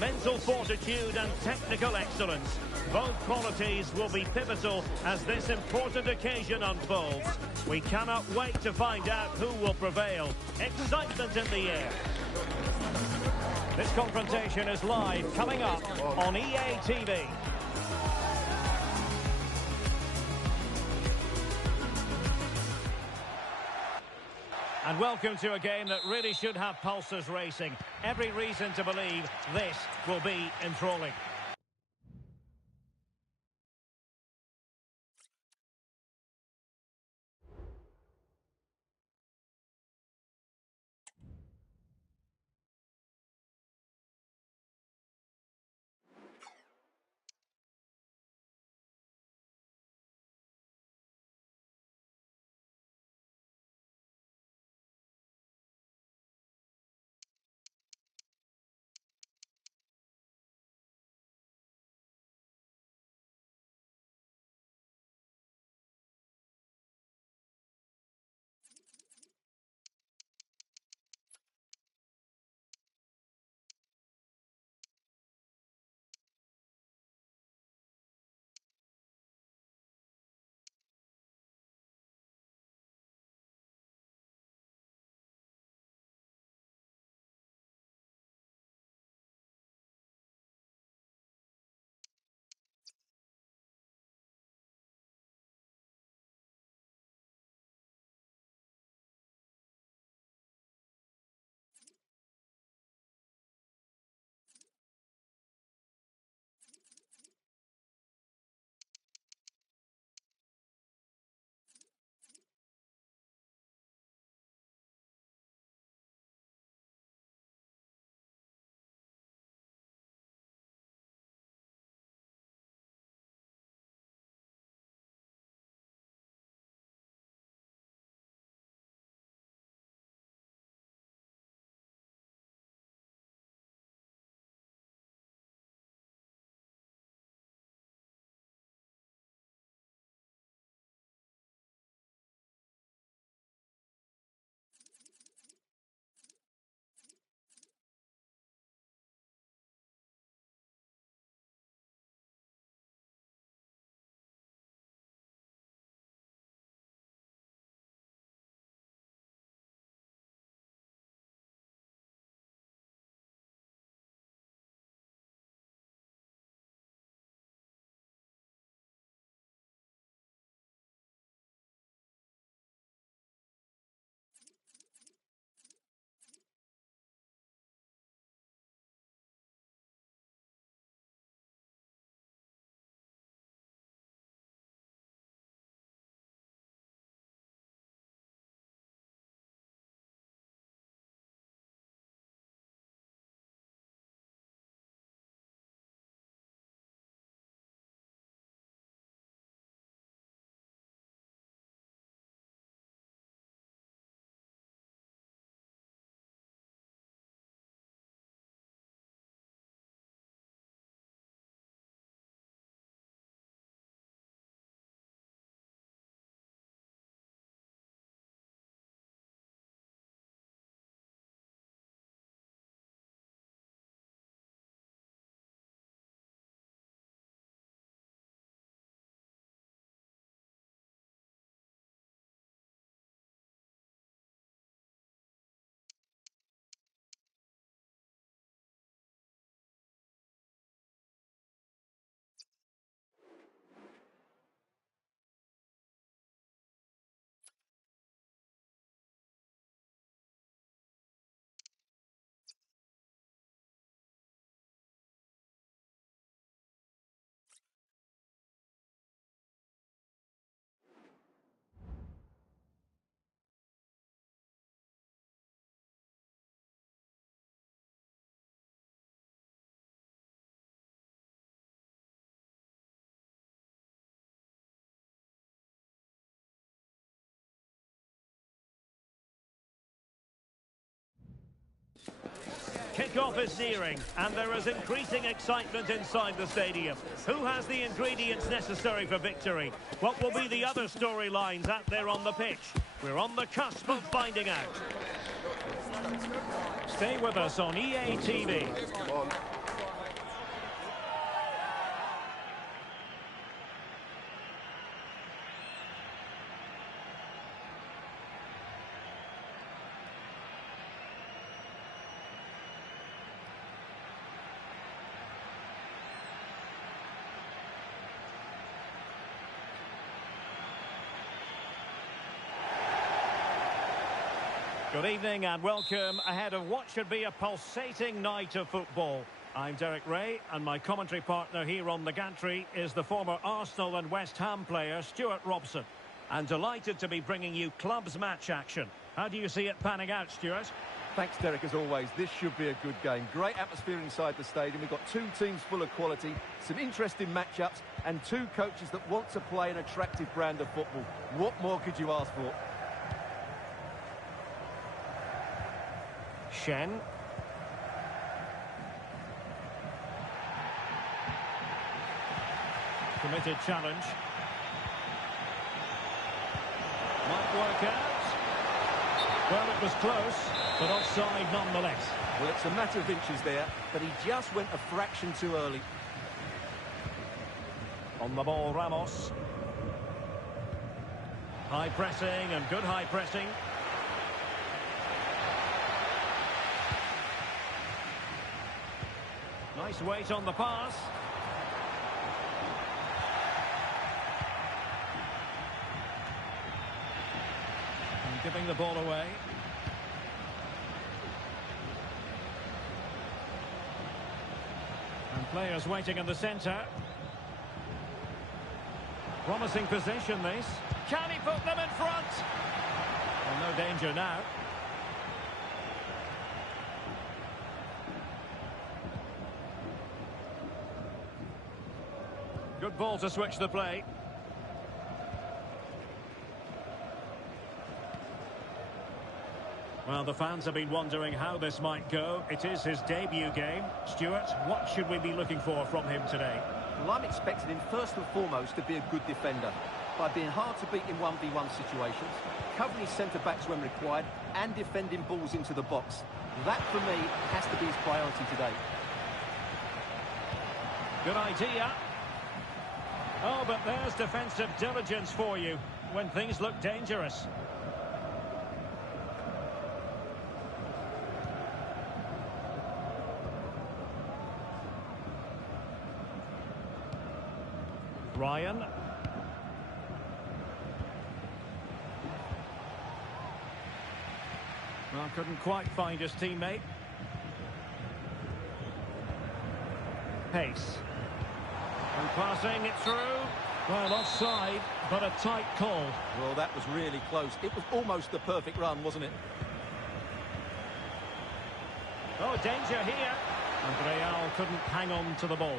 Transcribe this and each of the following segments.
mental fortitude and technical excellence. Both qualities will be pivotal as this important occasion unfolds. We cannot wait to find out who will prevail. Excitement in the air. This confrontation is live, coming up on EA TV. And welcome to a game that really should have pulses racing. Every reason to believe this will be enthralling. Kick-off is nearing, and there is increasing excitement inside the stadium. Who has the ingredients necessary for victory? What will be the other storylines out there on the pitch? We're on the cusp of finding out. Stay with us on EA TV. Good evening and welcome ahead of what should be a pulsating night of football. I'm Derek Ray, and my commentary partner here on the gantry is the former Arsenal and West Ham player Stuart Robson. And delighted to be bringing you clubs match action. How do you see it panning out, Stuart? Thanks, Derek, as always. This should be a good game. Great atmosphere inside the stadium. We've got two teams full of quality, some interesting matchups, and two coaches that want to play an attractive brand of football. What more could you ask for? Shen. Committed challenge. Might work out. Well, it was close, but offside nonetheless. Well, it's a matter of inches there, but he just went a fraction too early. On the ball, Ramos. High pressing and good high pressing. Nice weight on the pass. And giving the ball away. And players waiting in the centre. Promising possession, this. Can he put them in front? Well, no danger now. Good ball to switch the play. Well, the fans have been wondering how this might go. It is his debut game. Stuart, what should we be looking for from him today? Well, I'm expecting him first and foremost to be a good defender by being hard to beat in 1v1 situations, covering his centre-backs when required, and defending balls into the box. That, for me, has to be his priority today. Good idea. Oh, but there's defensive diligence for you when things look dangerous. Ryan. Well, couldn't quite find his teammate. Pace. And passing it through. Well, offside, but a tight call. Well, that was really close. It was almost the perfect run, wasn't it? Oh, danger here. And Real couldn't hang on to the ball.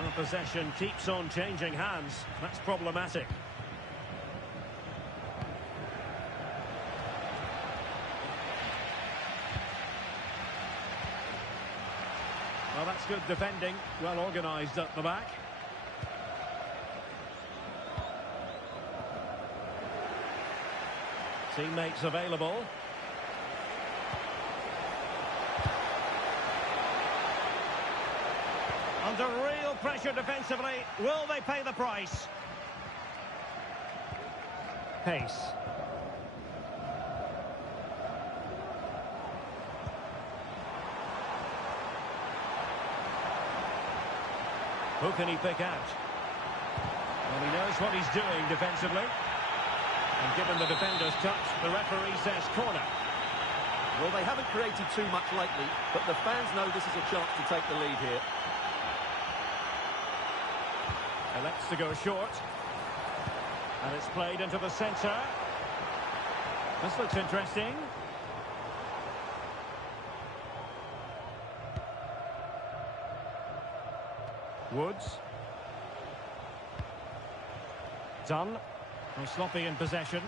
Well, possession keeps on changing hands. That's problematic. Well, that's good defending. Well organised at the back. Teammates available. Under real pressure defensively. Will they pay the price? Pace. Who can he pick out? Well, he knows what he's doing defensively. And given the defender's touch, the referee says corner. Well, they haven't created too much lately, but the fans know this is a chance to take the lead here. Elects to go short. And it's played into the centre. This looks interesting. Woods. Dunn. Oh, sloppy in possession.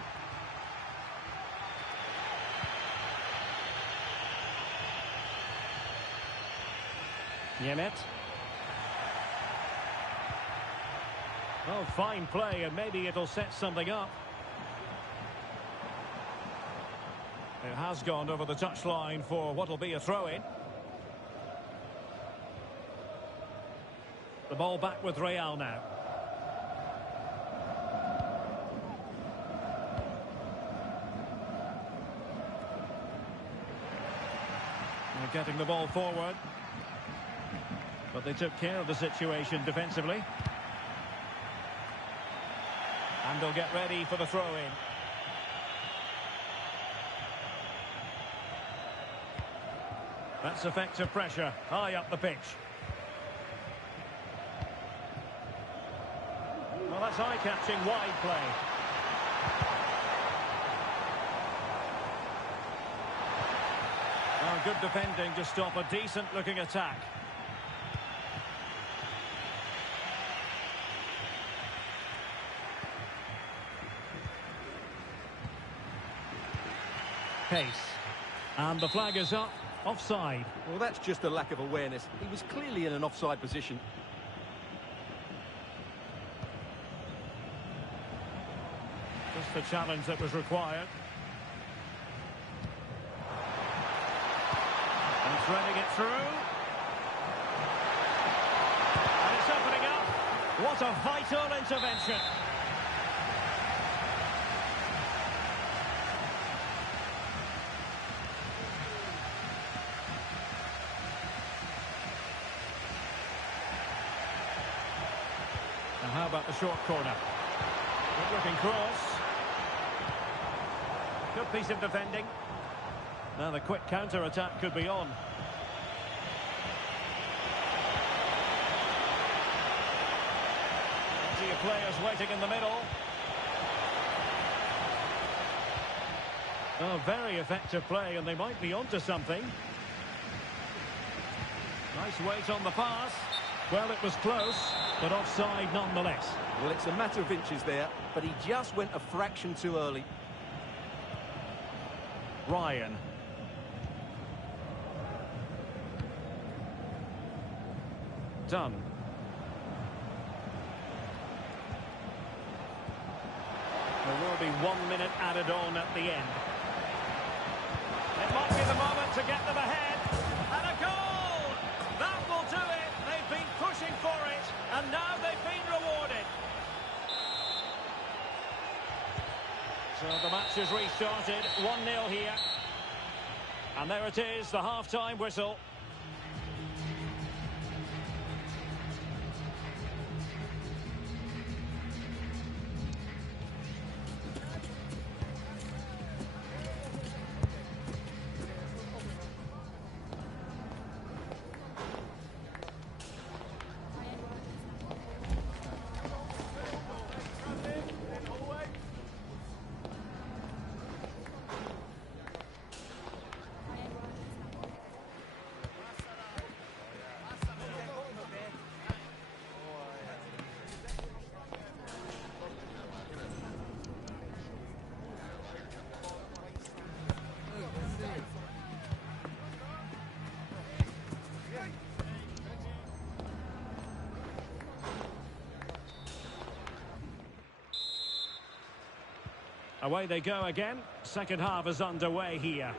Niemet. Oh, fine play, and maybe it'll set something up. It has gone over the touchline for what will be a throw-in. The ball back with Real now. They're getting the ball forward. But they took care of the situation defensively. And they'll get ready for the throw-in. That's effective pressure, high up the pitch. Well, that's eye-catching wide play. Well, good defending to stop a decent-looking attack. Pace. And the flag is up. Offside. Well, that's just a lack of awareness. He was clearly in an offside position. Just the challenge that was required. And threading it through. And it's opening up. What a vital intervention. Now how about the short corner? Good looking cross. Good piece of defending. Now the quick counter-attack could be on. Plenty of players waiting in the middle. Oh, very effective play, and they might be onto something. Nice weight on the pass. Well, it was close, but offside nonetheless. Well, it's a matter of inches there, but he just went a fraction too early. Ryan. Done. There will be 1 minute added on at the end. It might be the moment to get them ahead. And a goal! That will do it. They've been pushing for it, and now they've been rewarded. So the match has restarted, 1-0 here. And there it is, the half-time whistle. Away they go again. Second half is underway here.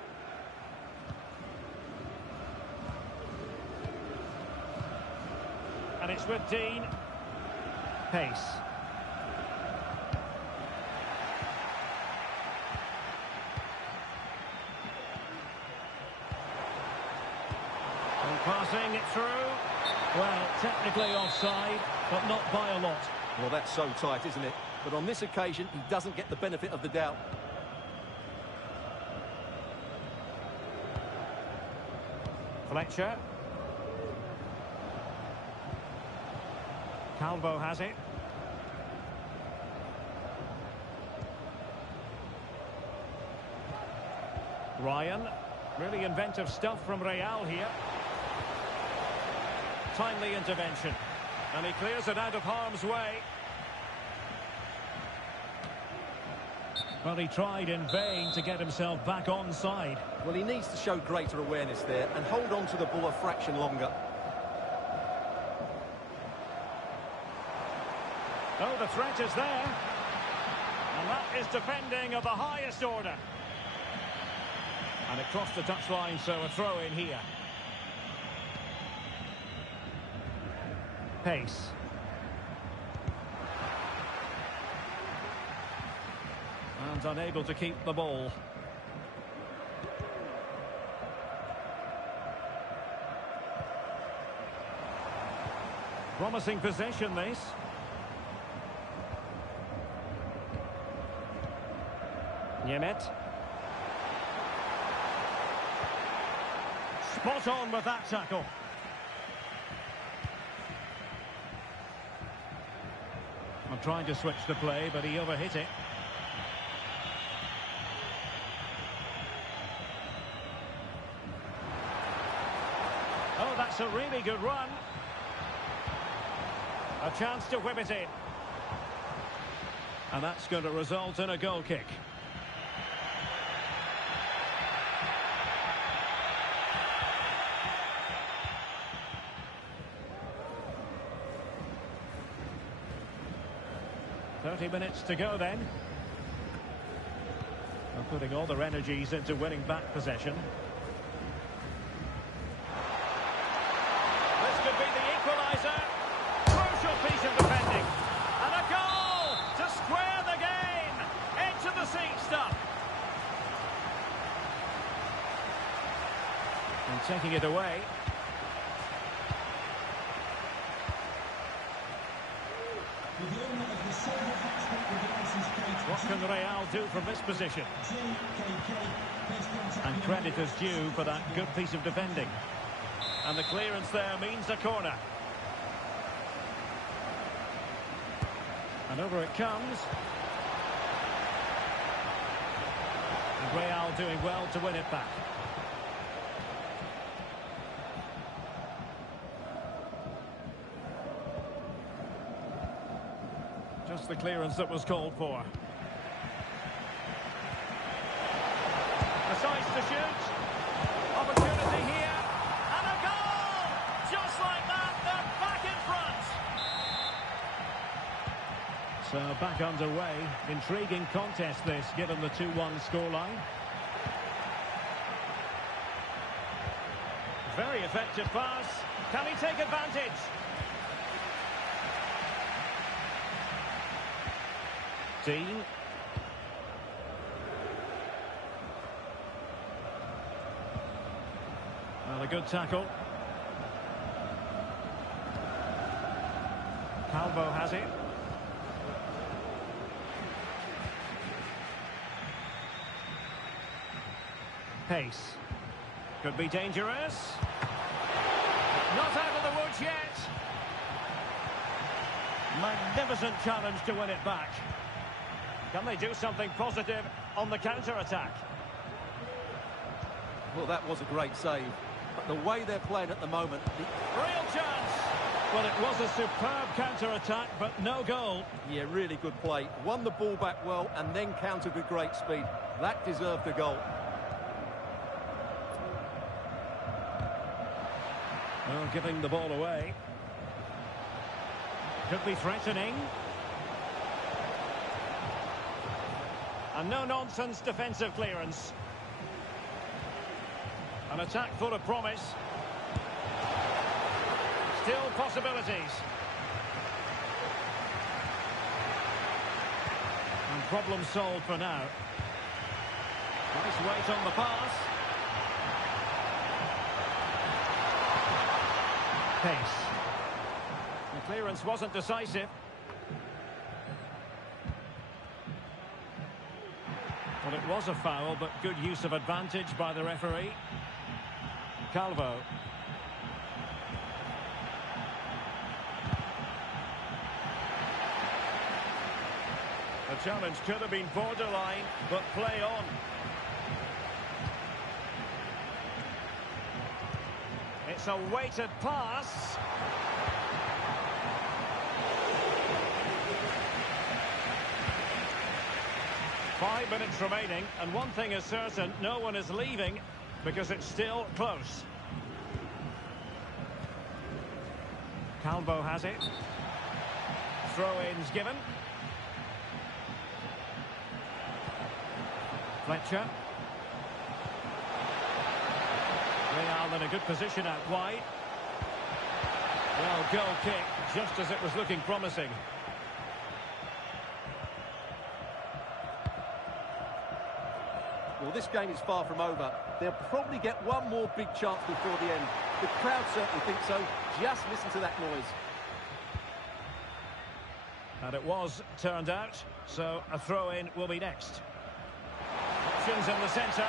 And it's with Dean. Pace. And passing it through. Well, technically offside, but not by a lot. Well, that's so tight, isn't it? But on this occasion, he doesn't get the benefit of the doubt. Fletcher. Calvo has it. Ryan. Really inventive stuff from Real here. Timely intervention. And he clears it out of harm's way. Well, he tried in vain to get himself back onside. Well, he needs to show greater awareness there and hold on to the ball a fraction longer. Oh, the threat is there. And that is defending of the highest order. And it crossed the touchline, so a throw in here. Pace. And unable to keep the ball. Promising possession, this. Niemet. Spot on with that tackle. I'm trying to switch the play, but he overhit it. Oh, that's a really good run. A chance to whip it in. And that's going to result in a goal kick. Minutes to go then. They're putting all their energies into winning back possession. This could be the equaliser. Crucial piece of defending. And a goal to square the game. Into the seat stuff. And taking it away. What can Real do from this position? And credit is due for that good piece of defending. And the clearance there means a corner. And over it comes. And Real doing well to win it back. Just the clearance that was called for. Decides to shoot. Opportunity here. And a goal! Just like that, they're back in front. So back underway. Intriguing contest this, given the 2-1 scoreline. Very effective pass. Can he take advantage? Dean. Well, a good tackle. Calvo has it. Pace. Could be dangerous. Not out of the woods yet. Magnificent challenge to win it back. Can they do something positive on the counter-attack? Well, that was a great save. But the way they're playing at the moment... Real chance! Well, it was a superb counter-attack, but no goal. Yeah, really good play. Won the ball back well and then countered with great speed. That deserved a goal. Well, giving the ball away. Could be threatening. And no-nonsense defensive clearance. An attack full of promise. Still possibilities. And problem solved for now. Nice weight on the pass. Pace. The clearance wasn't decisive. Well, it was a foul, but good use of advantage by the referee. Calvo. The challenge could have been borderline, but play on. It's a weighted pass. Five minutes remaining, and one thing is certain, no one is leaving because it's still close. Calvo has it. Throw-ins given. Fletcher. Real in a good position out wide. Well, goal kick, just as it was looking promising. Well, this game is far from over. They'll probably get one more big chance before the end. The crowd certainly think so. Just listen to that noise. And it was turned out, so a throw-in will be next. options in the centre.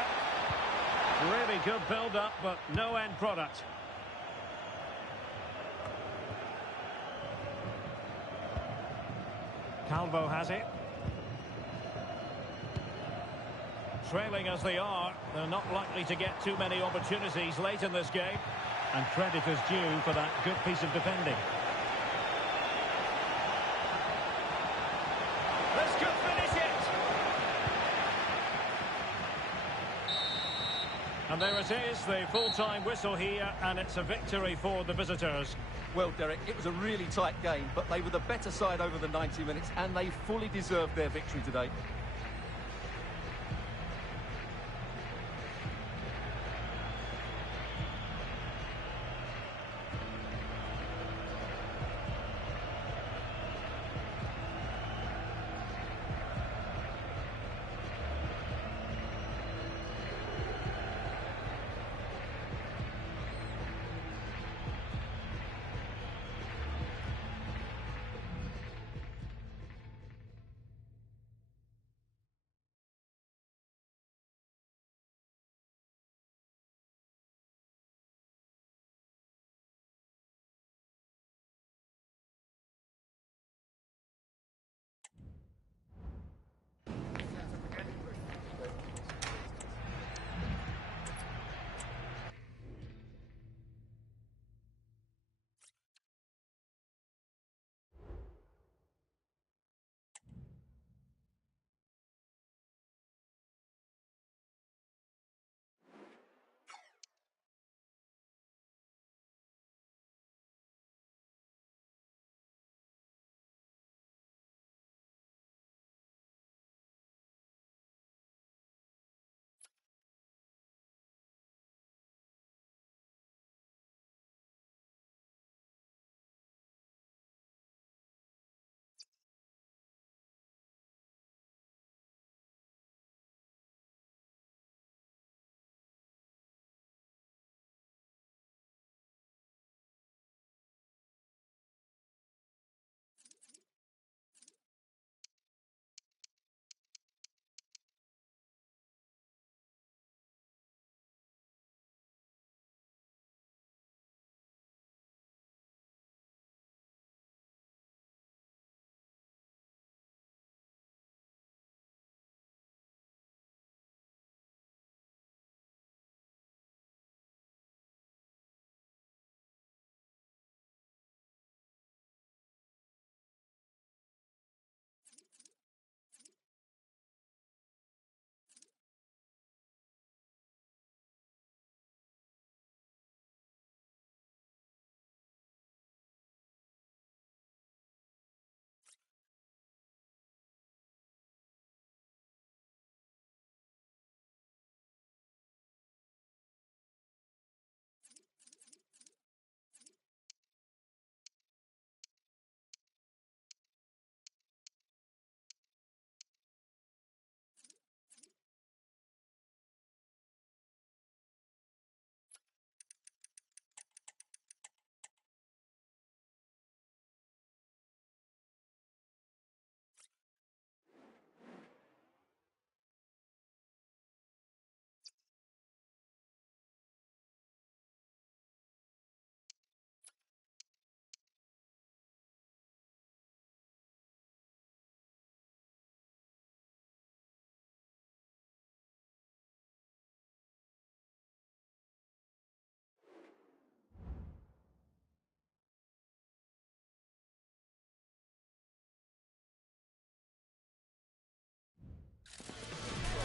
Really good build-up, but no end product. Calvo has it. Trailing as they are, they're not likely to get too many opportunities late in this game. And credit is due for that good piece of defending. This could finish it! And there it is, the full-time whistle here, and it's a victory for the visitors. Well, Derek, it was a really tight game, but they were the better side over the 90 minutes, and they fully deserved their victory today.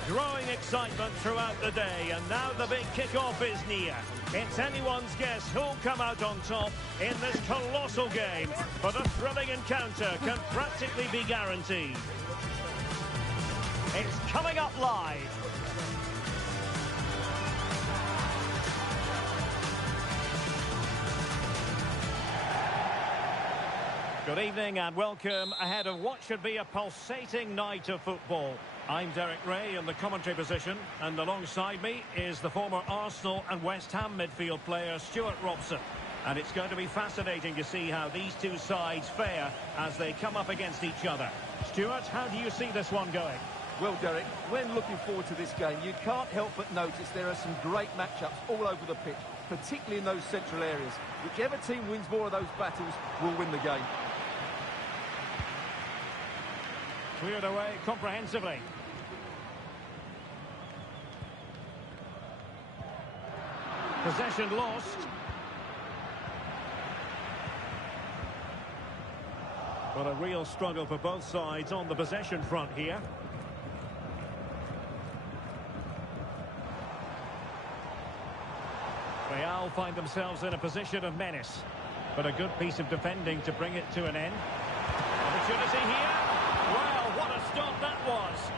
Growing excitement throughout the day, and now the big kick-off is near. It's anyone's guess who'll come out on top in this colossal game, but a thrilling encounter can practically be guaranteed. It's coming up live. Good evening and welcome ahead of what should be a pulsating night of football. I'm Derek Ray in the commentary position, and alongside me is the former Arsenal and West Ham midfield player Stuart Robson. And it's going to be fascinating to see how these two sides fare as they come up against each other. Stuart, how do you see this one going? Well, Derek, when looking forward to this game, you can't help but notice there are some great matchups all over the pitch, particularly in those central areas. Whichever team wins more of those battles will win the game. Cleared away comprehensively. Possession lost. But a real struggle for both sides on the possession front here. Real find themselves in a position of menace. But a good piece of defending to bring it to an end. Opportunity here. Well, what a stop that was.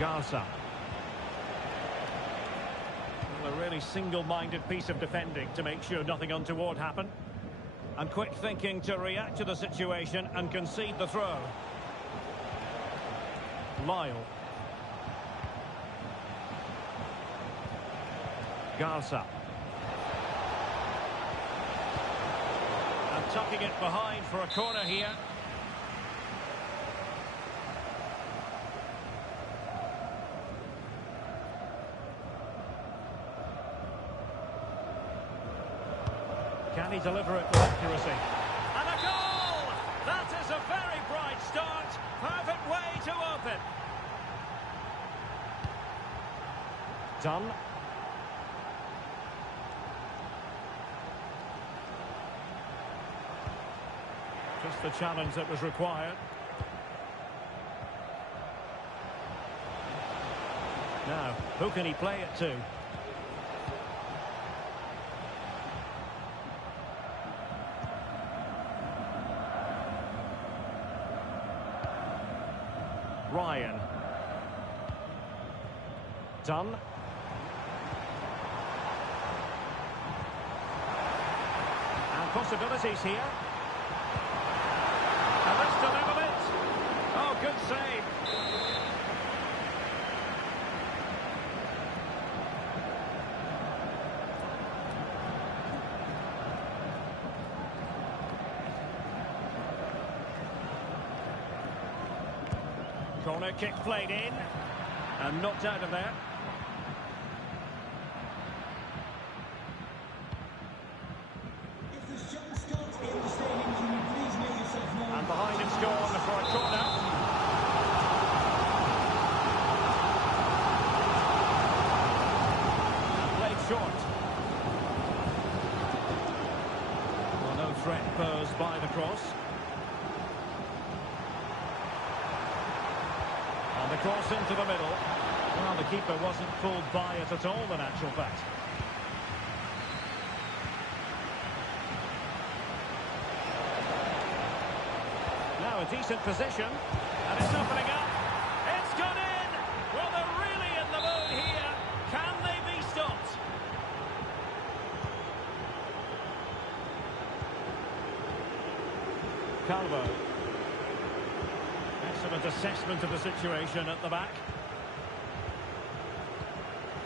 Garza. Well, a really single-minded piece of defending to make sure nothing untoward happened. And quick thinking to react to the situation and concede the throw. Lyle. Garza. And tucking it behind for a corner here. Can he deliver it with accuracy? And a goal! That is a very bright start. Perfect way to open. Done. Just the challenge that was required. Now, who can he play it to? Ryan. Done. And possibilities here. And this delivered it. Oh, good save. Corner kick played in and knocked out of there. And behind it's gone for a corner. And played short. Well, no threat posed by the cross. And the cross into the middle. Well, the keeper wasn't pulled by it at all, in actual fact. Now a decent position. And it's opening up. It's gone in! Well, they're really in the mood here. Can they be stopped? Calvo. Excellent assessment of the situation at the back.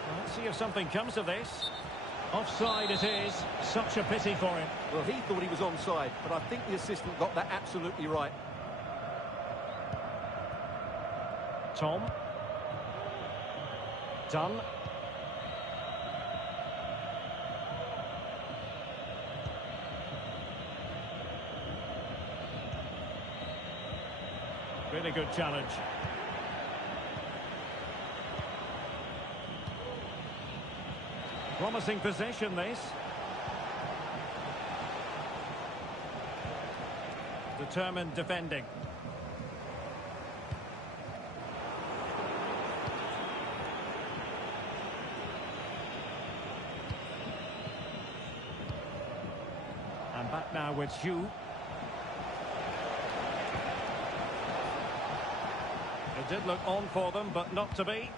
Well, let's see if something comes of this. Offside it is. Such a pity for him. Well, he thought he was onside, but I think the assistant got that absolutely right. Tom. Done. Really good challenge. Promising possession, this. Determined defending. And back now with Hugh. It did look on for them, but not to be.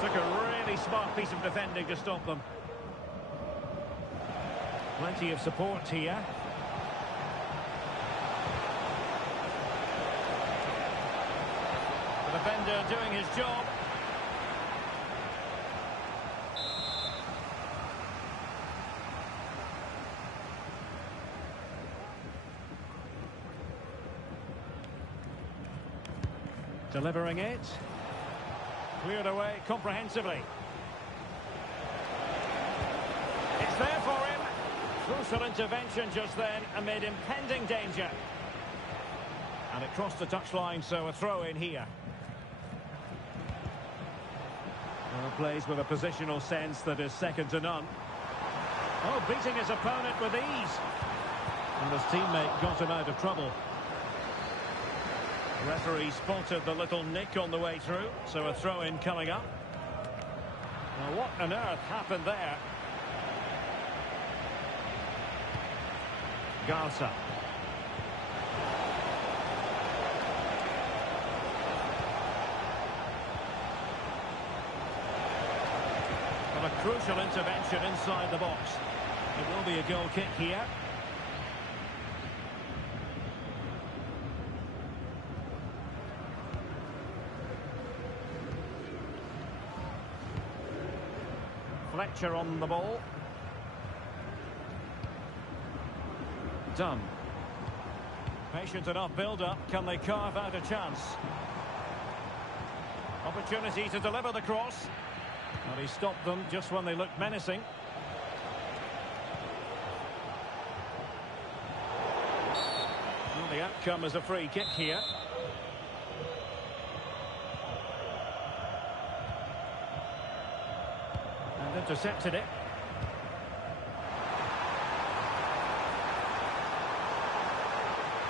Took a really smart piece of defending to stop them. Plenty of support here. The defender doing his job. Delivering it. Cleared away comprehensively. It's there for him. Crucial intervention just then amid impending danger. And it crossed the touchline, so a throw in here. Well, plays with a positional sense that is second to none. Oh, beating his opponent with ease. And his teammate got him out of trouble. Referee spotted the little nick on the way through, so a throw-in coming up. Now, what on earth happened there? Garza. Well, a crucial intervention inside the box. It will be a goal kick here. Fletcher on the ball. Done. Patient enough build-up. Can they carve out a chance? Opportunity to deliver the cross. Well, he stopped them just when they looked menacing. Well, the outcome is a free kick here. Intercepted it.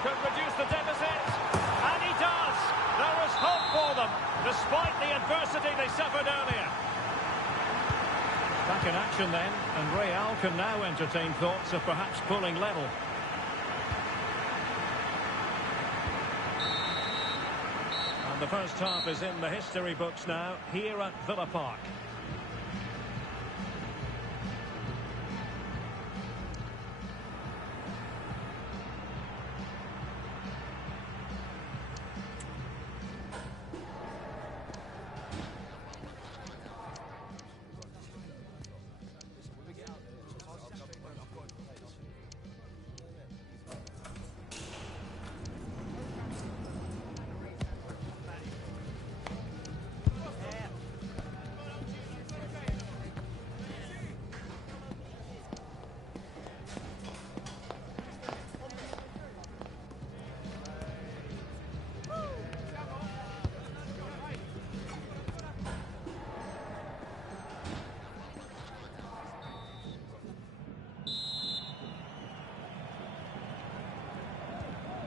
Could reduce the deficit. And he does. There is hope for them, despite the adversity they suffered earlier. Back in action then, and Real can now entertain thoughts of perhaps pulling level. And the first half is in the history books now, here at Villa Park.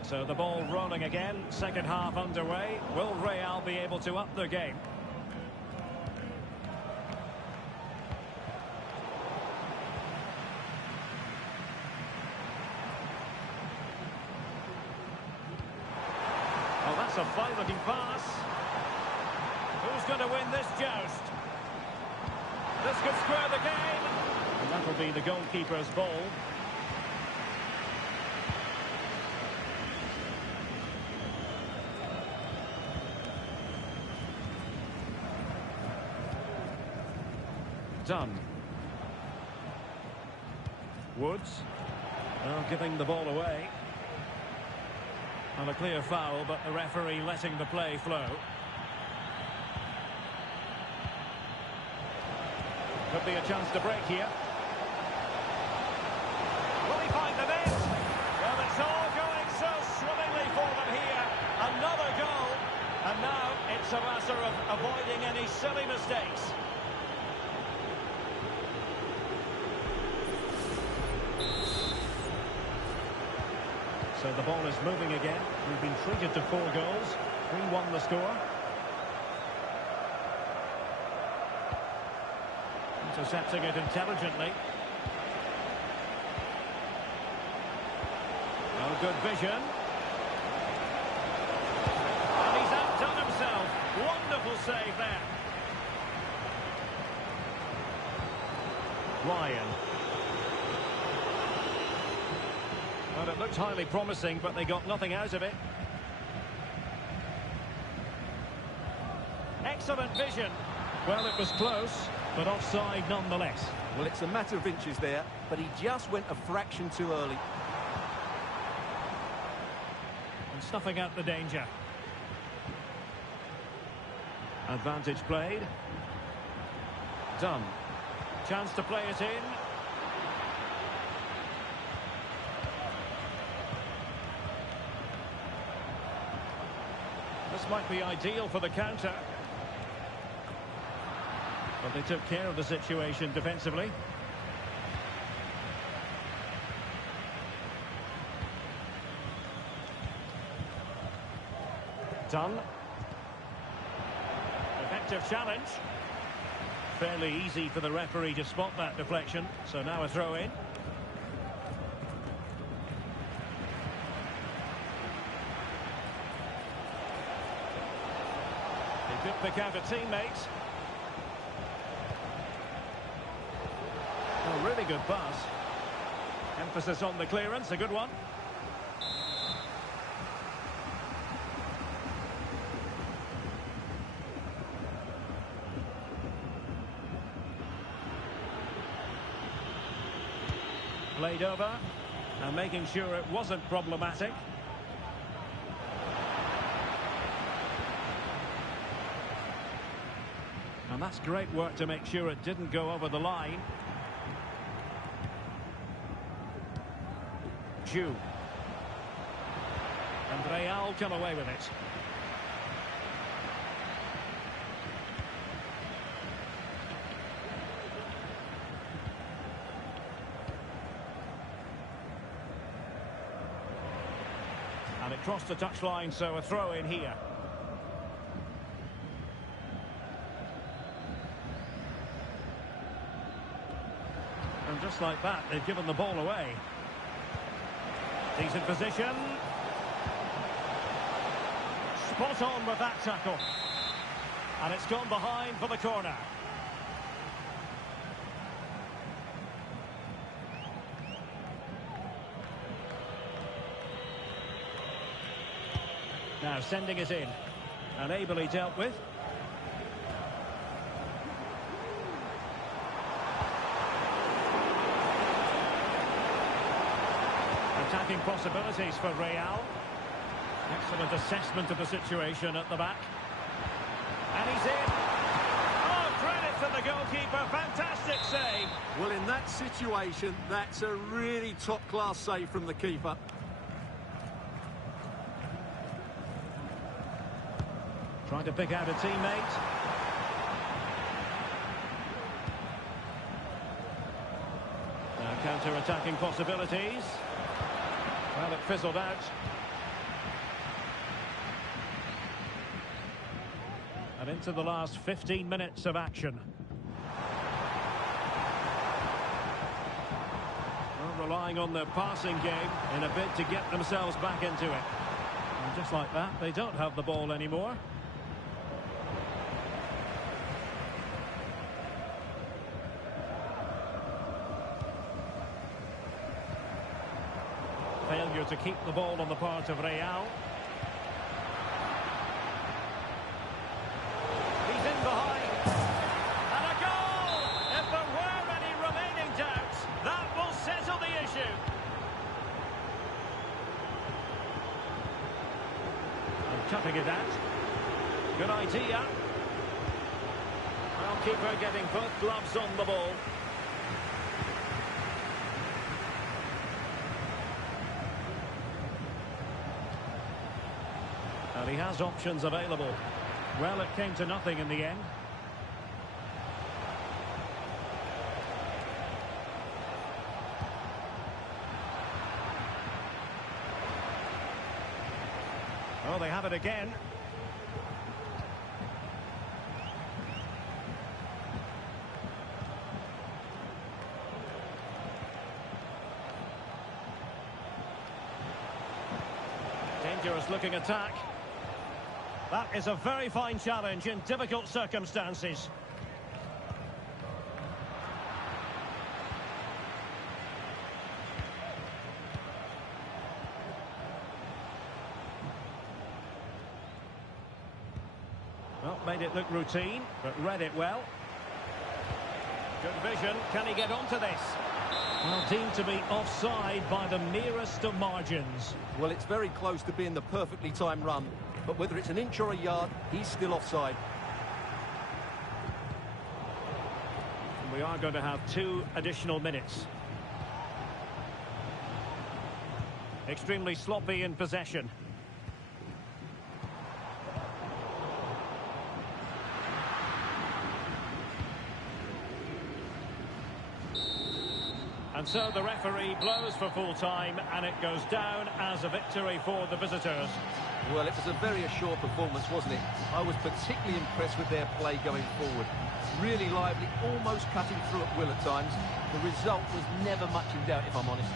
So the ball rolling again, second half underway. Will Real be able to up their game? Oh, that's a fine-looking pass. Who's going to win this joust? This could square the game. And that'll be the goalkeeper's ball. Done. Woods. Well, giving the ball away. And a clear foul, but the referee letting the play flow. Could be a chance to break here. Will he find the net? Well, it's all going so swimmingly for them here. Another goal. And now it's a matter of avoiding any silly mistakes. So the ball is moving again. We've been treated to 4 goals. 3-1 the score. Intercepting it intelligently. Oh, good vision. And he's outdone himself. Wonderful save there. Ryan. Well, it looked highly promising, but they got nothing out of it. Excellent vision. Well, it was close, but offside nonetheless. Well, it's a matter of inches there, but he just went a fraction too early. And snuffing out the danger. Advantage played. Done. Chance to play it in. This might be ideal for the counter. But they took care of the situation defensively. Done. Effective challenge. Fairly easy for the referee to spot that deflection. So now a throw in. He could pick out a teammate. Oh, really good pass. Emphasis on the clearance, a good one. Played over and making sure it wasn't problematic. And that's great work to make sure it didn't go over the line. Ju. And Real come away with it. And it crossed the touchline, so a throw in here. And just like that, they've given the ball away. Decent position. Spot on with that tackle. And it's gone behind for the corner. Now sending it in. And ably dealt with. Attacking possibilities for Real. Excellent assessment of the situation at the back. And he's in. Oh, credit to the goalkeeper. Fantastic save. Well, in that situation, that's a really top-class save from the keeper. Trying to pick out a teammate. Now counter-attacking possibilities. Well, it fizzled out. And into the last 15 minutes of action. Well, relying on their passing game in a bid to get themselves back into it. And just like that, they don't have the ball anymore. Failure to keep the ball on the part of Real. He's in behind. And a goal! If there were any remaining doubts, that will settle the issue. And cutting it out. Good idea. Goalkeeper getting both gloves on the ball. And he has options available. Well, it came to nothing in the end. Oh, they have it again. Dangerous looking attack. That is a very fine challenge in difficult circumstances. Well, made it look routine, but read it well. Good vision. Can he get onto this? Well, deemed to be offside by the merest of margins. Well, it's very close to being the perfectly timed run, but whether it's an inch or a yard, he's still offside. We are going to have 2 additional minutes. Extremely sloppy in possession. And so the referee blows for full time, and it goes down as a victory for the visitors. Well, it was a very assured performance, wasn't it? I was particularly impressed with their play going forward. Really lively, almost cutting through at will at times. The result was never much in doubt, if I'm honest.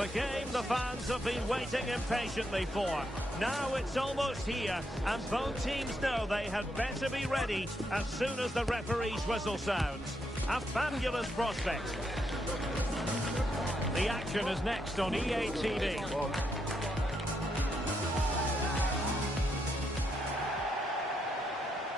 The game the fans have been waiting impatiently for. Now it's almost here, and both teams know they had better be ready as soon as the referee's whistle sounds. A fabulous prospect. The action is next on EA TV.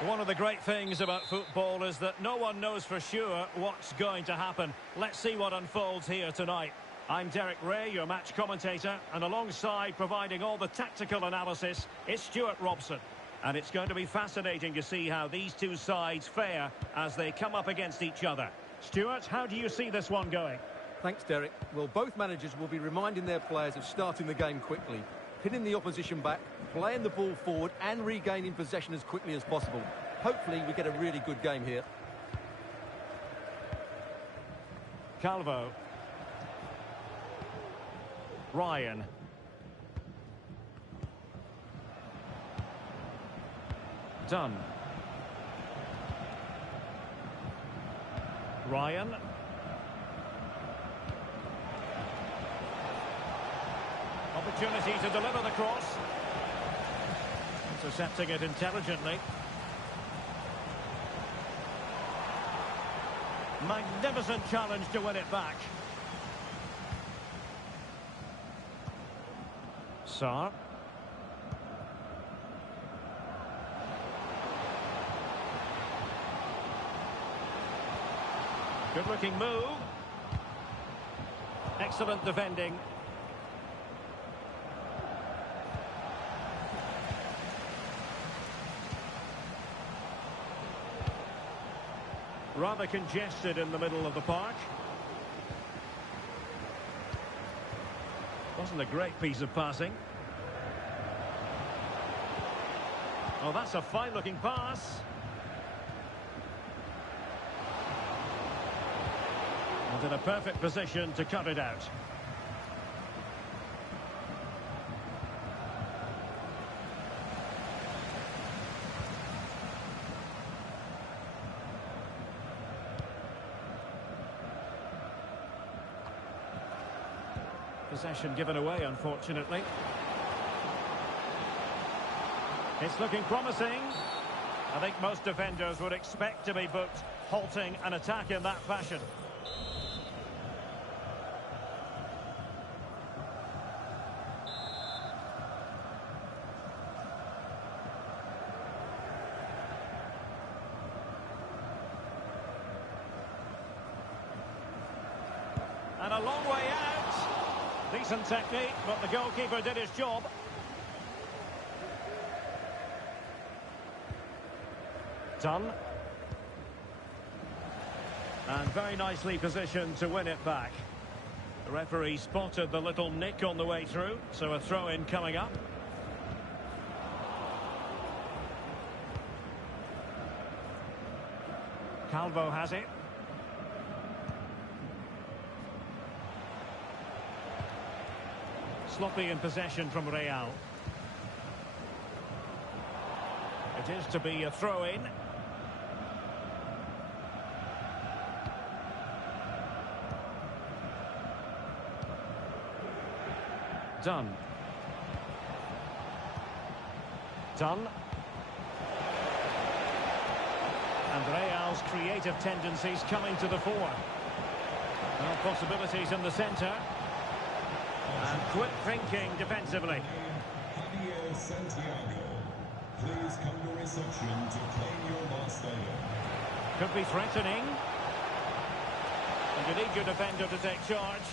One of the great things about football is that no one knows for sure what's going to happen. Let's see what unfolds here tonight. I'm Derek Ray, your match commentator, and alongside providing all the tactical analysis is Stuart Robson. And it's going to be fascinating to see how these two sides fare as they come up against each other. Stuart, how do you see this one going? Thanks, Derek. Well, both managers will be reminding their players of starting the game quickly, pinning the opposition back, playing the ball forward and regaining possession as quickly as possible. Hopefully we get a really good game here. Calvo. Ryan. Dunn. Ryan. Opportunity to deliver the cross. Intercepting it intelligently. Magnificent challenge to win it back. Sarr. Good looking move. Excellent defending. Rather congested in the middle of the park. Wasn't a great piece of passing. Oh, that's a fine-looking pass. And in a perfect position to cut it out. Possession given away, unfortunately. It's looking promising. I think most defenders would expect to be booked, halting an attack in that fashion. And a long way out. Decent technique, but the goalkeeper did his job. Dunn. And very nicely positioned to win it back. The referee spotted the little nick on the way through, so a throw-in coming up. Calvo has it. Sloppy in possession from Real. It is to be a throw-in. Dunn. Dunn. And Real's creative tendencies coming to the fore. Well, possibilities in the centre. And quick thinking defensively. Javier Santiago, please come to reception to claim your last item. Could be threatening. And you need your defender to take charge.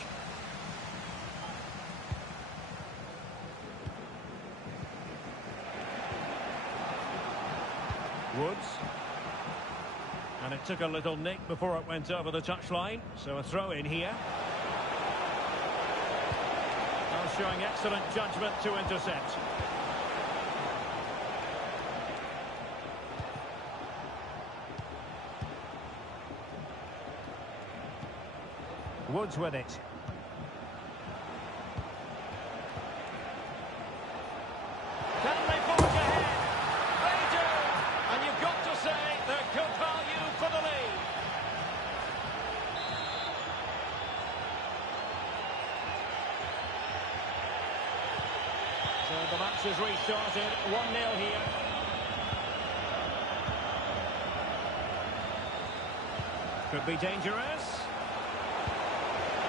Woods. And it took a little nick before it went over the touchline. So a throw in here. Showing excellent judgment to intercept. Woods with it. Can they forge ahead? They do! And you've got to say they're good value for the lead. match has restarted. 1-0 here. Could be dangerous.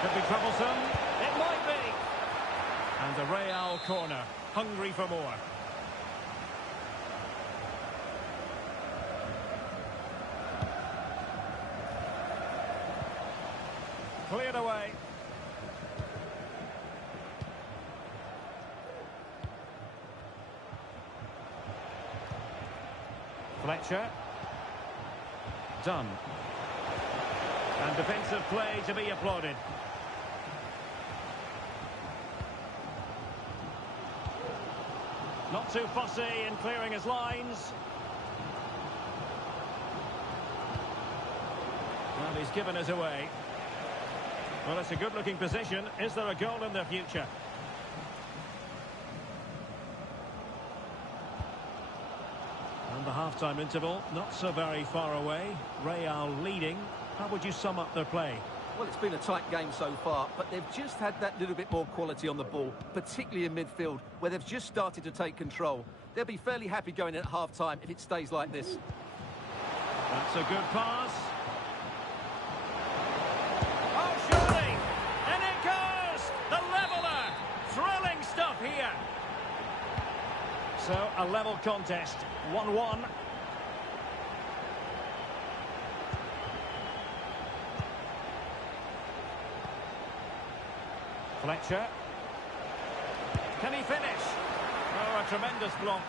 Could be troublesome. It might be. And a Real corner. Hungry for more. Cleared away. Fletcher. Done. And defensive play to be applauded. Not too fussy in clearing his lines. Well, he's given us away. Well, it's a good-looking position. Is there a goal in the future? And the half-time interval, not so very far away. Real leading. How would you sum up their play? Well, it's been a tight game so far, but they've just had that little bit more quality on the ball, particularly in midfield, where they've just started to take control. They'll be fairly happy going in at half-time if it stays like this. That's a good pass. Oh, surely! And it goes! The leveller! Thrilling stuff here. So, a level contest. 1-1. Fletcher. Can he finish? Oh, a tremendous block.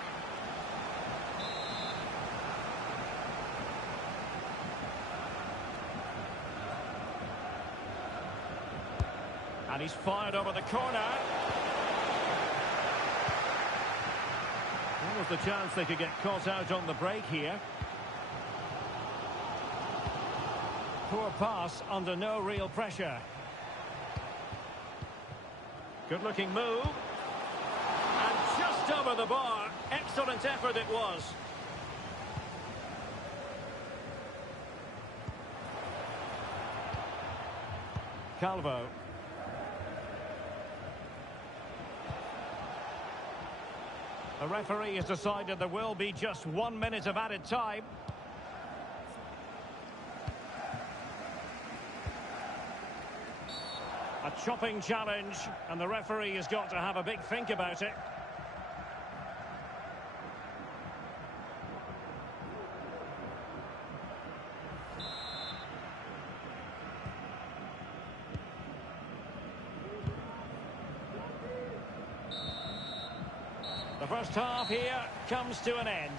And he's fired over the corner. What was the chance they could get caught out on the break here? Poor pass under no real pressure. Good-looking move. And just over the bar. Excellent effort it was. Calvo. The referee has decided there will be just 1 minute of added time. A chopping challenge, and the referee has got to have a big think about it. The first half here comes to an end.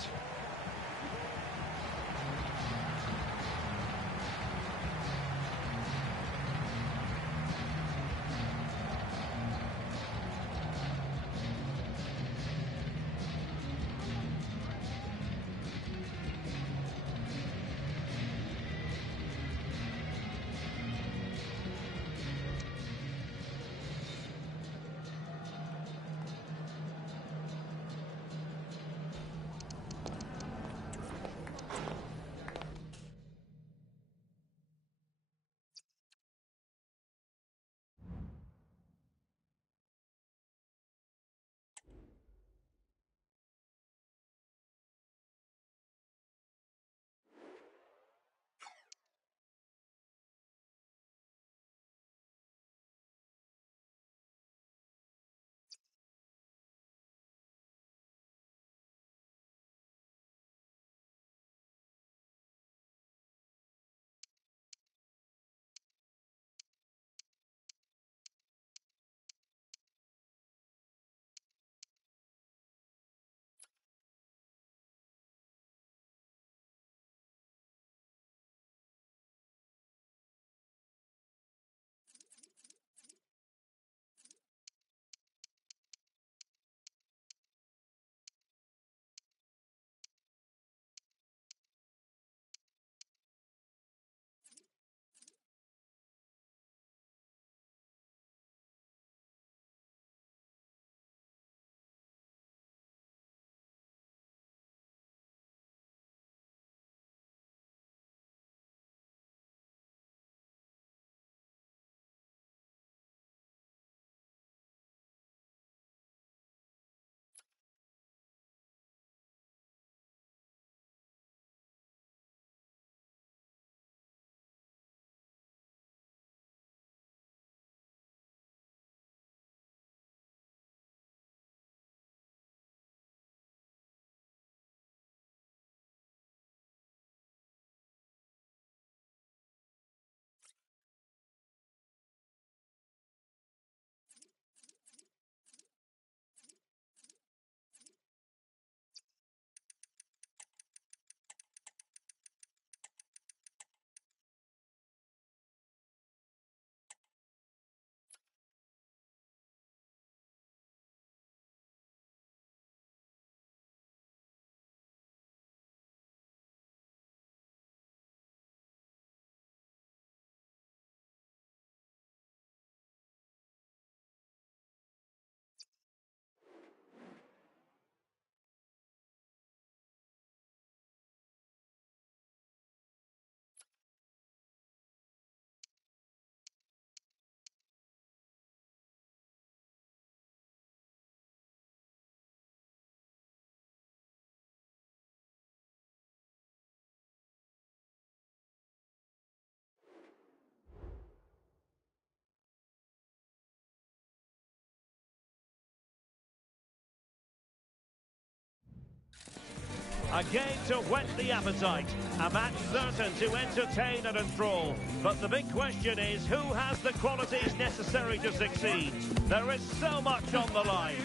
A game to whet the appetite. A match certain to entertain and enthrall. But the big question is, who has the qualities necessary to succeed? There is so much on the line.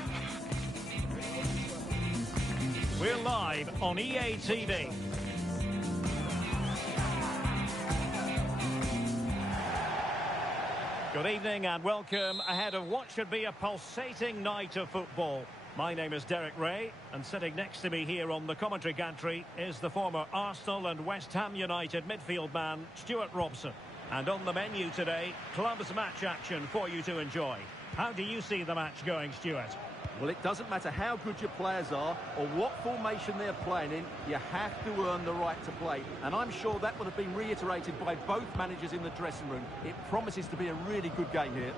We're live on EA TV. Good evening and welcome ahead of what should be a pulsating night of football. My name is Derek Ray, and sitting next to me here on the commentary gantry is the former Arsenal and West Ham United midfield man, Stuart Robson. And on the menu today, clubs match action for you to enjoy. How do you see the match going, Stuart? Well, it doesn't matter how good your players are or what formation they're playing in, you have to earn the right to play. And I'm sure that would have been reiterated by both managers in the dressing room. It promises to be a really good game here.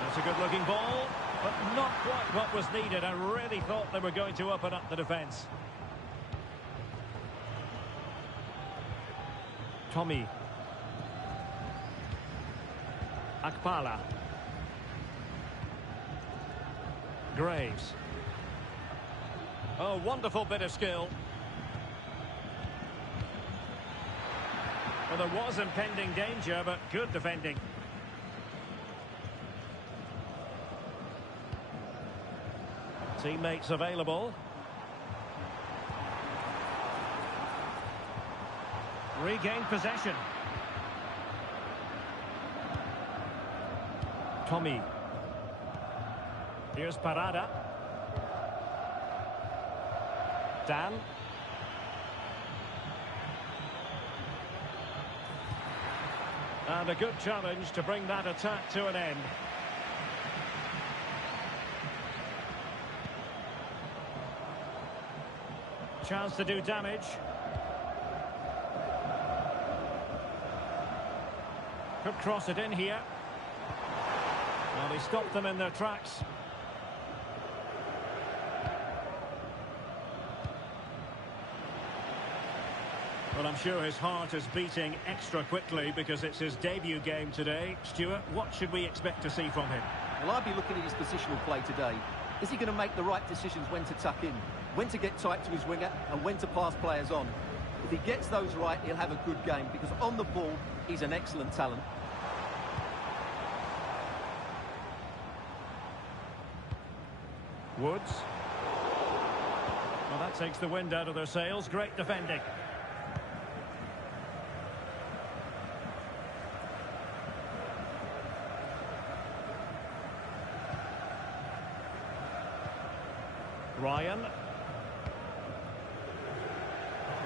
That's a good-looking ball, but not quite what was needed. I really thought they were going to open up the defence. Tommy. Akpala. Graves. Oh, wonderful bit of skill. Well, there was impending danger, but good defending. Teammates available. Regained possession. Tommy. Here's Parada. Dan. And a good challenge to bring that attack to an end. Chance to do damage. Could cross it in here. Well, he stopped them in their tracks. Well, I'm sure his heart is beating extra quickly because it's his debut game today. Stuart, what should we expect to see from him? Well, I'd be looking at his positional play today. Is he going to make the right decisions when to tuck in, when to get tight to his winger, and when to pass players on? If he gets those right, he'll have a good game, because on the ball, he's an excellent talent. Woods. Well, that takes the wind out of their sails. Great defending. Ryan. Well,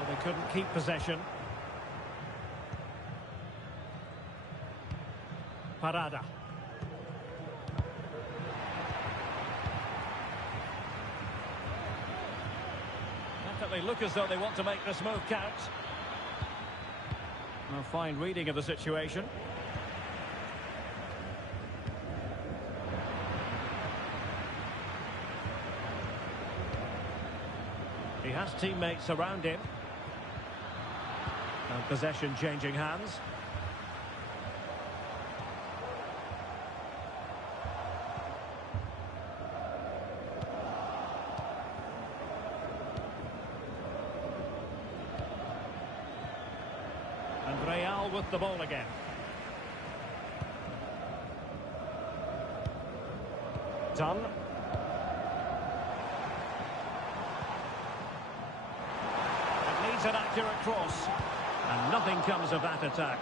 they couldn't keep possession. Parada. They look as though they want to make this move count. A fine reading of the situation. He has teammates around him. And possession changing hands. And Real with the ball again. Done. It needs an accurate cross. And nothing comes of that attack.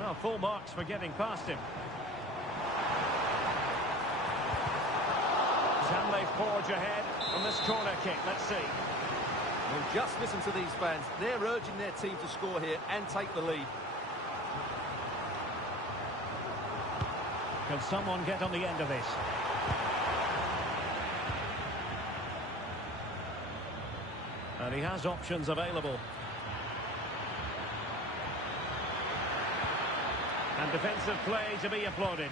Well, full marks for getting past him. Can they forge ahead from this corner kick? Let's see. Well, just listen to these fans. They're urging their team to score here and take the lead. Can someone get on the end of this? And he has options available. And defensive play to be applauded.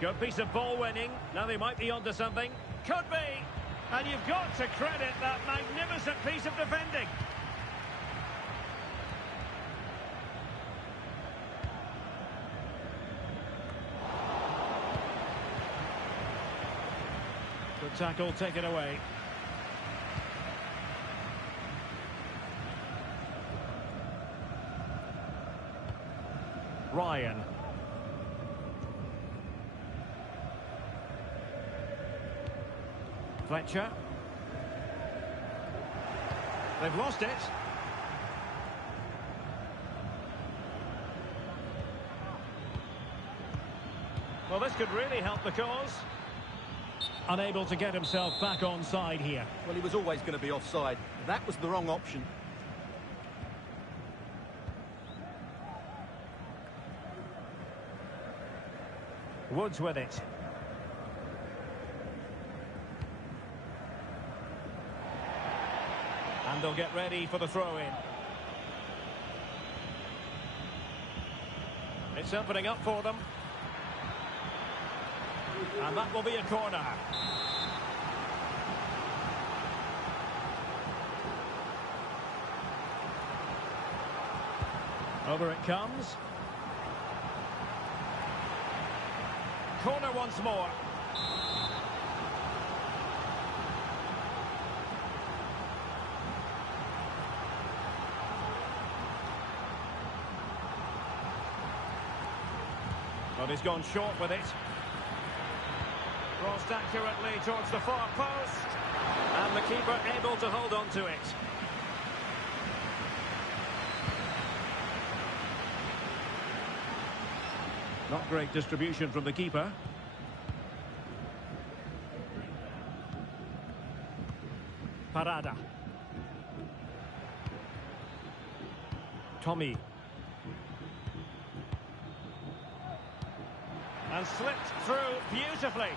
Good piece of ball winning. Now they might be onto something. Could be. And you've got to credit that magnificent piece of defending. Good tackle taken away. Ryan. Fletcher. They've lost it. Well, this could really help the cause. Unable to get himself back on side here. Well, he was always going to be offside. That was the wrong option. Woods with it. And they'll get ready for the throw-in. It's opening up for them. And that will be a corner. Over it comes. Corner once more. Well, he's gone short with it. Crossed accurately towards the far post. And the keeper able to hold on to it. Not great distribution from the keeper. Parada. Tommy. And slipped through beautifully.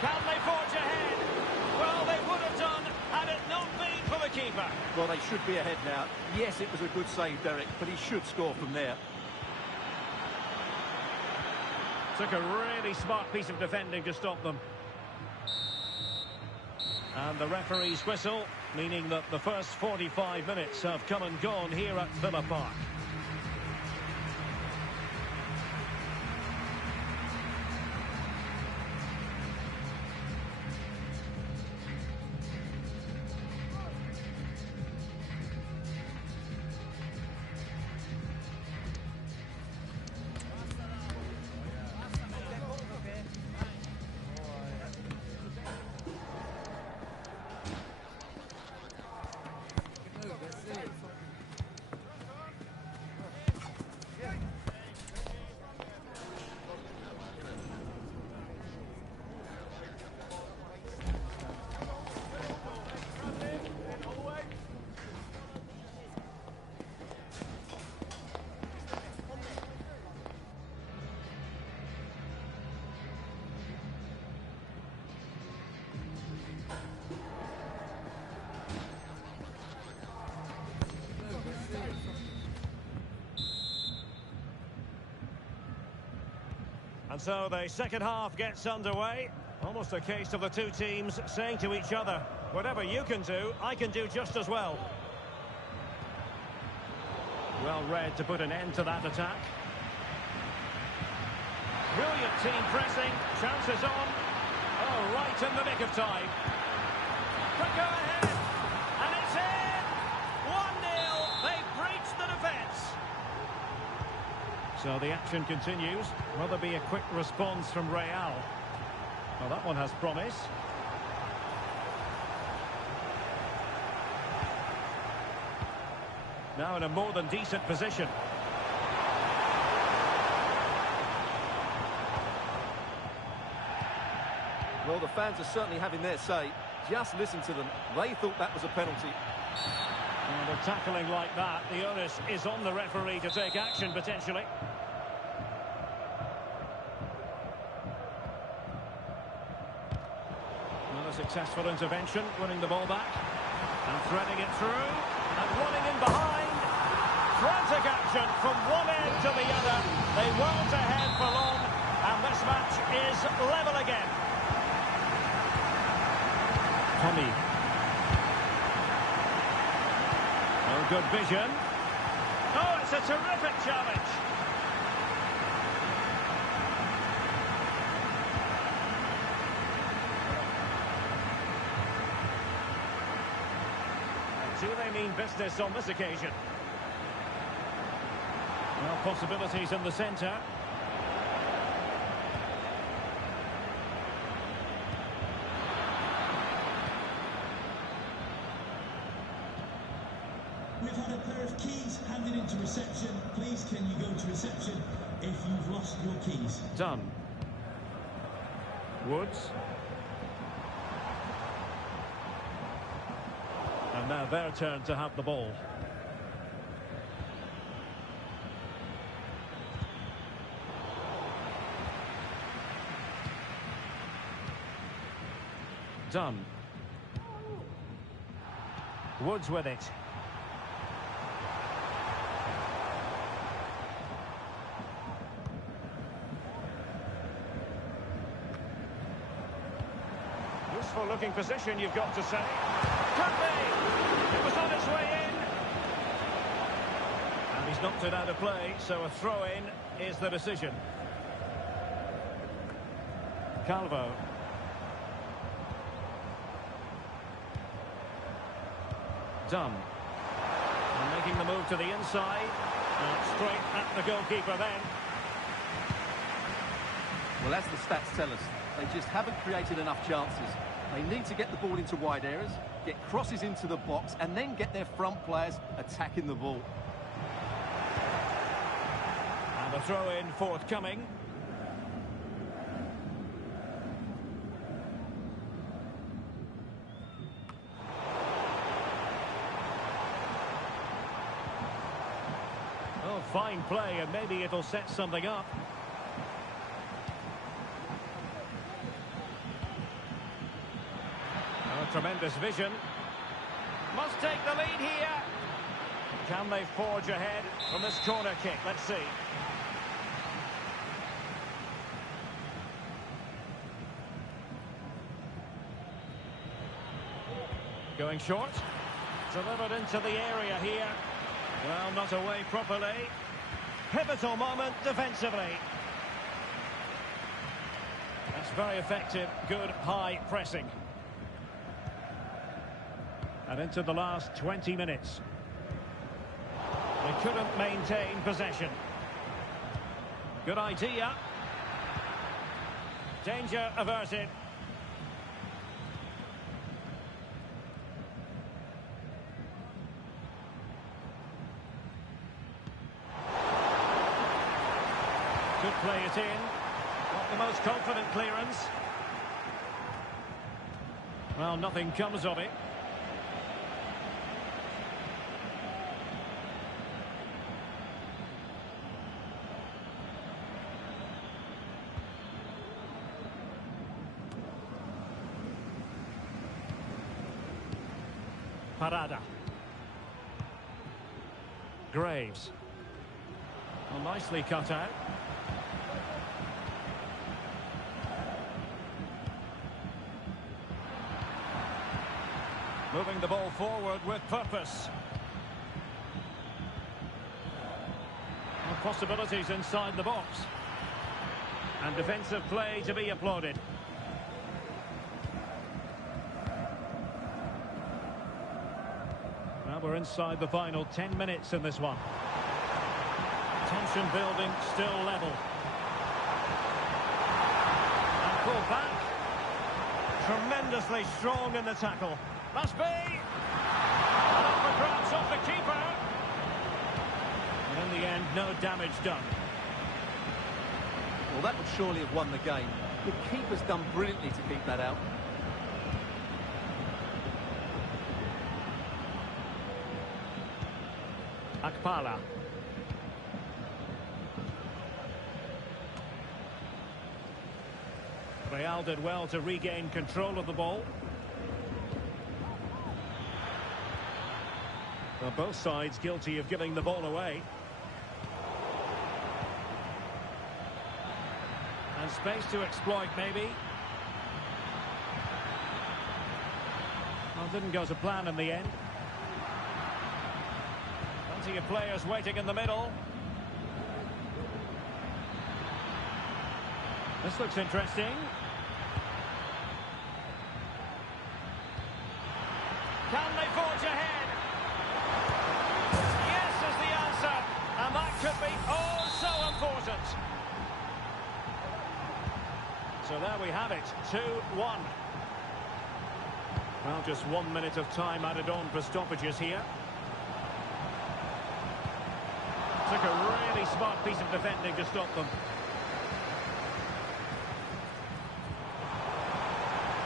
Can they forge ahead? Well, they would have done had it not been for the keeper. Well, they should be ahead now. Yes, it was a good save, Derek, but he should score from there. Took a really smart piece of defending to stop them. And the referee's whistle, meaning that the first 45 minutes have come and gone here at Villa Park. And so the second half gets underway. Almost a case of the two teams saying to each other, whatever you can do, I can do just as well. Well read to put an end to that attack. Brilliant team pressing, chances on. Oh, right in the nick of time. Could go ahead, and it's in! 1-0, they've breached the defence. So the action continues. Will there be a quick response from Real? Well, that one has promise. Now in a more than decent position. Well, the fans are certainly having their say. Just listen to them. They thought that was a penalty. And a tackling like that, the onus is on the referee to take action potentially. Another successful intervention, winning the ball back. And threading it through. And running in behind. Frantic action from one end to the other. They weren't ahead for long. And this match is level again. Tommy. Oh, good vision. Oh, it's a terrific challenge. Do they mean business on this occasion? Well, possibilities in the centre. We've had a pair of keys handed into reception. Please, can you go to reception if you've lost your keys? Done. Woods. And now their turn to have the ball. Done. Woods with it. Useful looking position, you've got to say. Could be! It was on its way in. And he's knocked it out of play, so a throw-in is the decision. Calvo. Done. And making the move to the inside. Straight at the goalkeeper then. Well, as the stats tell us, they just haven't created enough chances. They need to get the ball into wide areas, get crosses into the box, and then get their front players attacking the ball. And a throw-in forthcoming. Oh, fine play, and maybe it'll set something up. Tremendous vision. Must take the lead here. Can they forge ahead from this corner kick? Let's see. Going short. Delivered into the area here. Well, not away properly. Pivotal moment defensively. That's very effective. Good high pressing. And into the last 20 minutes. They couldn't maintain possession. Good idea. Danger averted. Could play it in. Not the most confident clearance. Well, nothing comes of it. Parada. Graves. Well, nicely cut out. Moving the ball forward with purpose. Well, possibilities inside the box. And defensive play to be applauded. We're inside the final 10 minutes in this one. Tension building, still level. And pull back. Tremendously strong in the tackle. Must be. And off the grabs off the keeper. And in the end, no damage done. Well, that would surely have won the game. The keeper's done brilliantly to keep that out. Akpala. Real did well to regain control of the ball. Well, both sides guilty of giving the ball away. And space to exploit, maybe. Well, didn't go to plan in the end. Plenty of players waiting in the middle. This looks interesting. Can they forge ahead? Yes is the answer. And that could be oh so important. So there we have it, 2-1. Well, just 1 minute of time added on for stoppages here. Took a really smart piece of defending to stop them.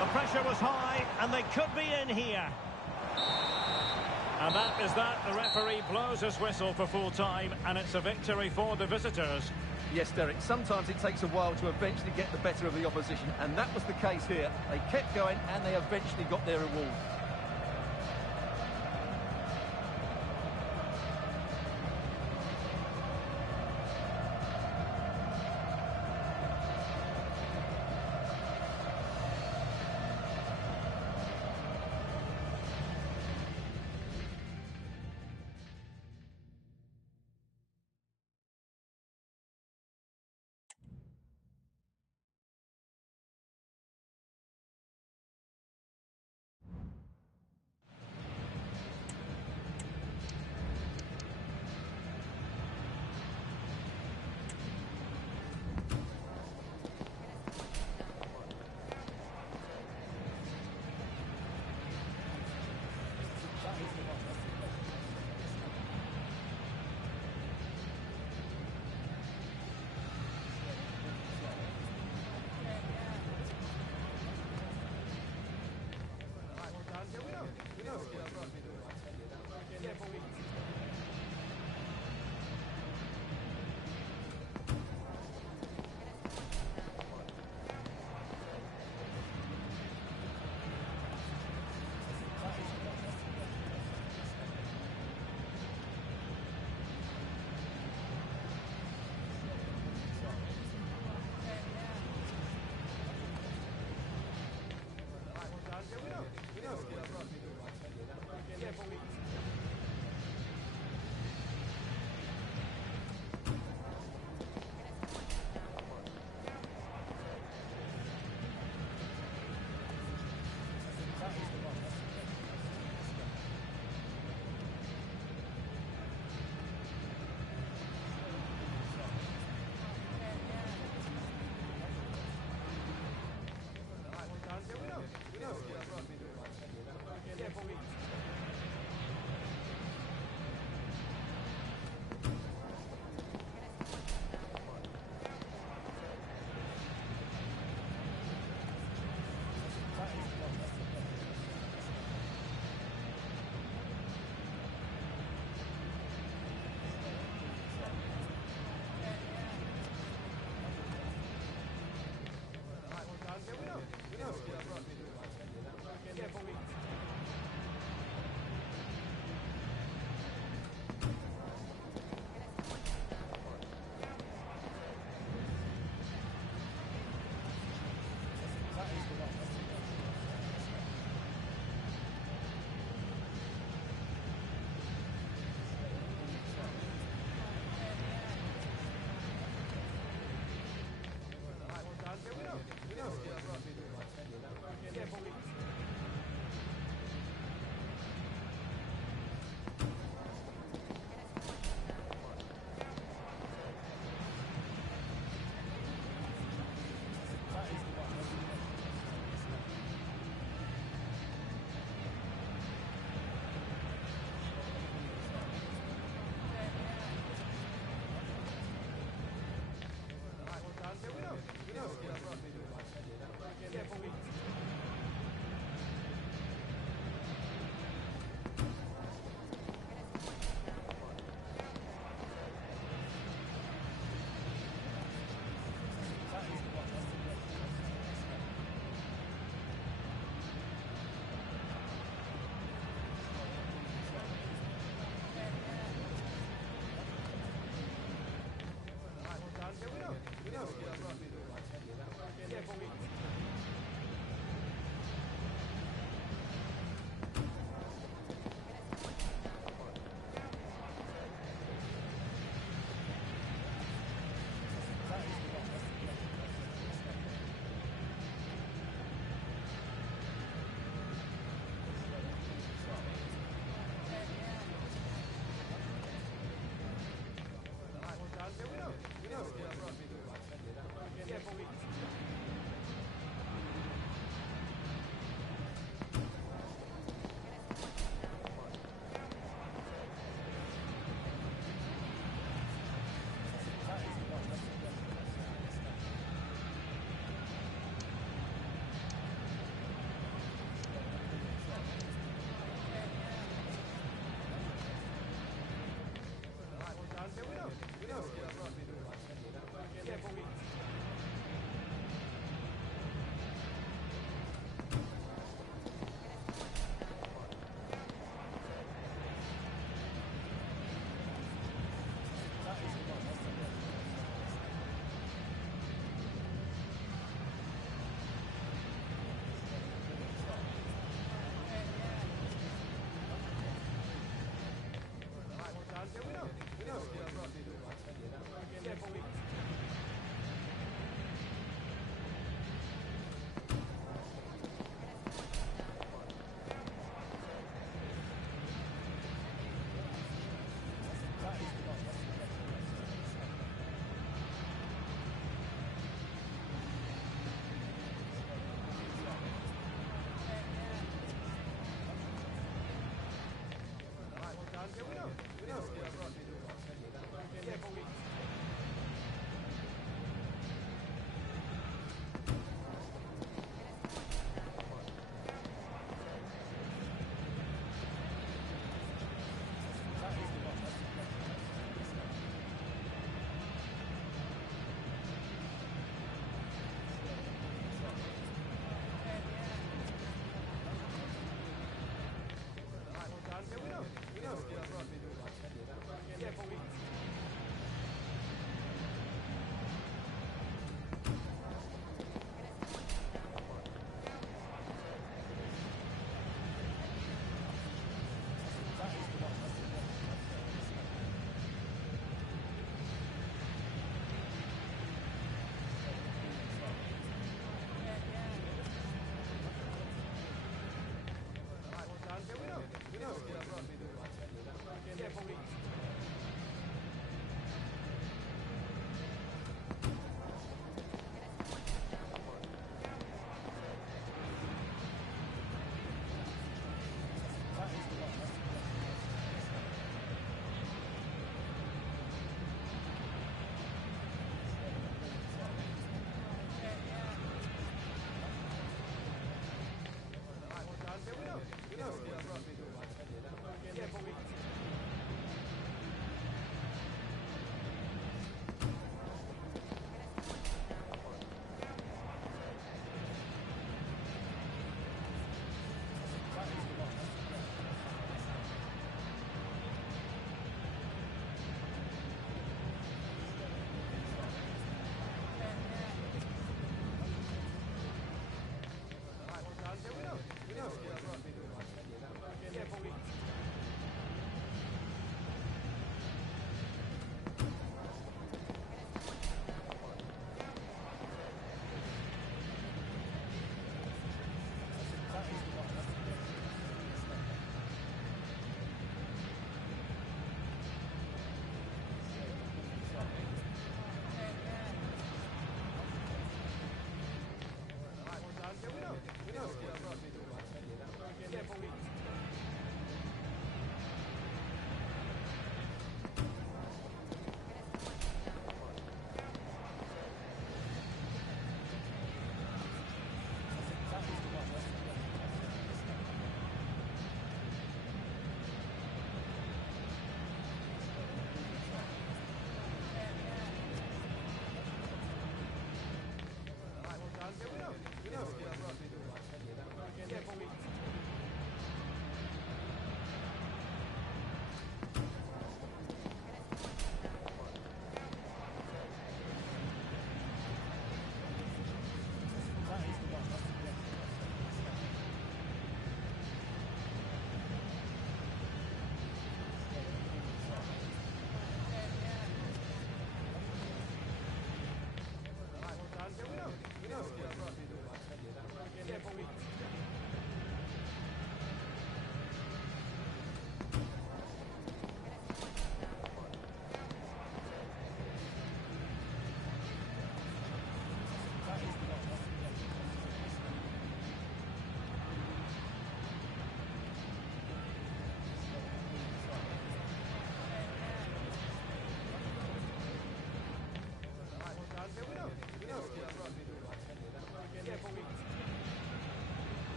The pressure was high, and they could be in here. And that is that. The referee blows his whistle for full time, and it's a victory for the visitors. Yes, Derek, sometimes it takes a while to eventually get the better of the opposition, and that was the case here. They kept going, and they eventually got their reward.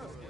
go.